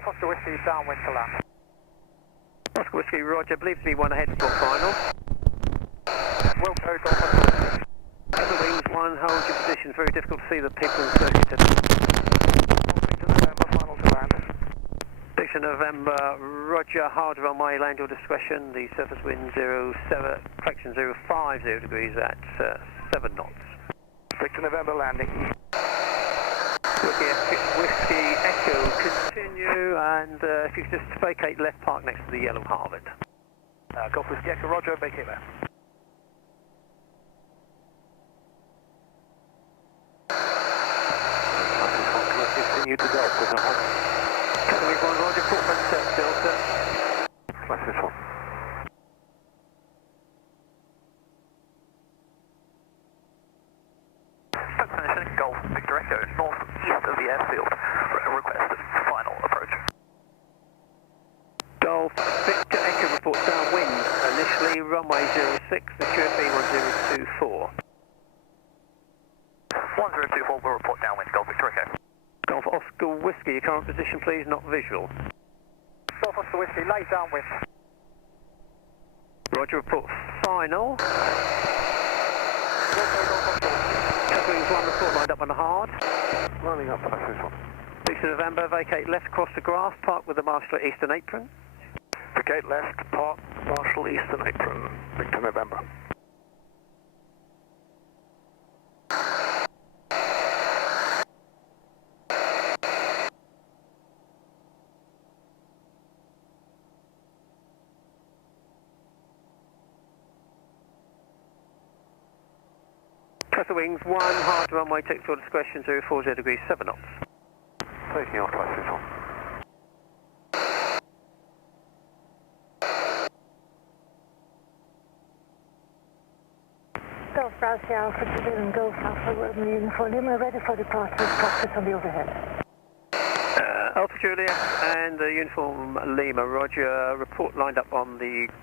Golf Oscar Whiskey, downwind to land. Oscar Whiskey, roger, believe to be one ahead for final. Wilco, Golf Oscar Whiskey. Other wings, one, hold your position, very difficult to see the people in the circuit. Victor November, final to land. Victor November, roger, hard runway, land your discretion. The surface wind 07, correction 050 degrees at 7 knots. Victor November landing. Whiskey Echo, continue, and if you could just vacate left, park next to the yellow Harvard. Golf Whiskey Echo, roger, vacate left. Continue to go, put on. Academy 1, roger, Portman set, Delta. Flash this one. Definition, Golf, Victor Echo, north-east of the airfield. Request final approach. Golf, Victor Echo reports downwind. Initially runway 06, the QFE 1024. 1024 will report downwind, Golf Victor Echo. Golf Oscar Whiskey, your current position please, not visual. Golf Oscar Whiskey, lay downwind. Roger, report final. Wings 1, report lined up on the hard. Lining up, that's this one. Victor November, vacate left, cross the grass, park with the marshal at eastern apron. Vacate left, park, marshal eastern apron. Victor November. Press the wings 1, hard runway, take full discretion, 040 degrees, 7 knots. Taking off, that's this one. Golf Browse Alpha to Zealand Golf Alpha, we're uniform Lima, ready for departure, practice on the overhead. Alpha Juliet and Uniform Lima, roger, report lined up on the